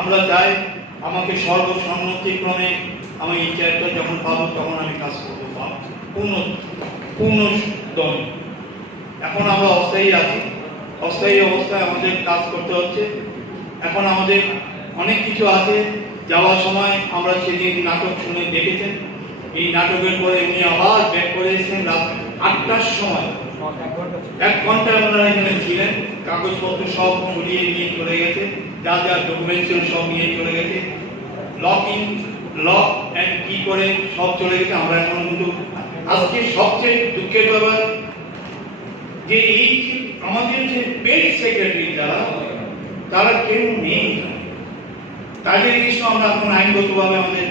আমরা চাই আমাকে সর্বসম্মতিক্রমে আমি এই চেয়ারটা যখন পাবো তখন আমি কাজ করবো পূর্ণ দমে। এখন আমরা অস্থায়ী আছি, অস্থায়ী অবস্থায় আমাদের কাজ করতে হচ্ছে। এখন আমাদের অনেক কিছু আছে। যাওয়ার সময় আমরা সেদিন নাটক শুনে দেখেছেন, এই নাটকের পরে উনি আবার ব্যাক করে এসেছেন রাত 8টার সময়। 1 ঘন্টা ওনারা এখানে ছিলেন, কাগজপত্র সব ঝুলিয়ে নিয়ে চলে গেছে, যা যা ডকুমেন্টস সব নিয়ে চলে গেছে, লক অ্যান্ড কি করে সব চলে গেছে। আমরা এখন কিন্তু আজকে সবচেয়ে দুঃখের ব্যাপার যে এই আমাদের যে পেড সেক্রেটারি তারা কেউ নেই। তাদের কিছু আমরা এখন আইনগতভাবে আমাদের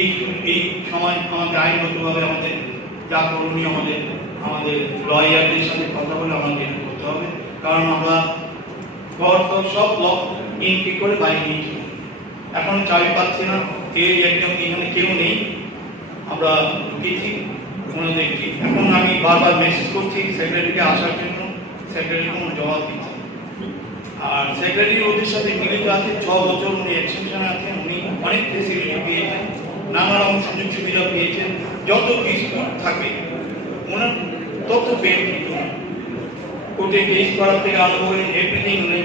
এই সময় আমাদের আইনগতভাবে আমাদের যা করণীয় আমাদের লয়ারদের সাথে কথা বলে আমাদের করতে হবে। কারণ আমরা ঘর সব লক এন্ট্রি করে বাইরে নিয়েছি, এখন চাবি পাচ্ছি না, একদম এখানে কেউ নেই। আমরা ঢুকেছি ওনাদেরকে, এখন আমি বারবার মেসেজ করছি সেক্রেটারিকে আসার জন্য, সেক্রেটারি কোনো জবাব দিচ্ছে। আর সেক্রেটারি ওদের সাথে মিলিত আছে, 6 বছর উনি এক্সটেনশনে আছেন, উনি অনেক ফেসিলিটি পেয়েছেন, নানা রকম সুযোগ সুবিধা পেয়েছেন। যত ডিসপিউট থাকে ওনার তত বেনিফিট, কোর্টে কেস করার থেকে আরম্ভ করে এভরিথিং নেই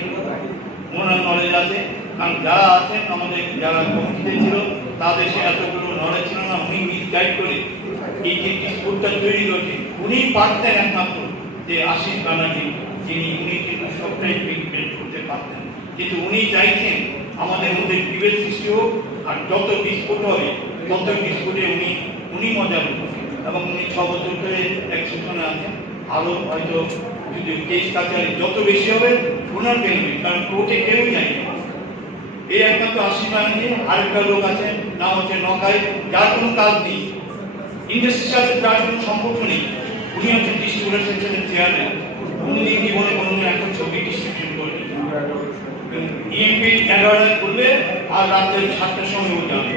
ওনার নলেজ আছে। কারণ যারা আছেন আমাদের যারা কমিটিতে ছিল তাদের সে এতগুলো নলেজ ছিল না। উনি মিসগাইড করে এই যে ডিসপিউটটা তৈরি করেছেন, উনি পারতেন একমাত্র যে আশিস ব্যানার্জি, উনি কিন্তু সবটাই বের করতে পারতেন, কিন্তু উনি চাইছেন আমাদের মধ্যে বিভেদ সৃষ্টি হোক, আর যত ডিসপুট হবে তত ডিসপুটে উনি মজা করবেন। এবং উনি 6 বছর ধরে এক্সটেনশনে আছেন, আরো হয়তো যদি কেস কাছারি যত বেশি হবে ওনার বেনিফিট, কারণ কোর্টে কেউই নাই। এই একমাত্র আশিস ব্যানার্জি, আরেকটা লোক আছে নাম হচ্ছে নকাই, যার কোনো কাজ নেই, ইন্ডাস্ট্রির সাথে যার কোনো সম্পর্ক নেই, উনি হচ্ছে ডিস্ট্রিবিউটর সেকশনের চেয়ারম্যান। উনি জীবনে কোনোদিন একটা ছবি ডিস্ট্রিবিউশন করেন, ইএমপি 11টায় করলে আর রাত্রে 7টার সময় উঠে যাবে।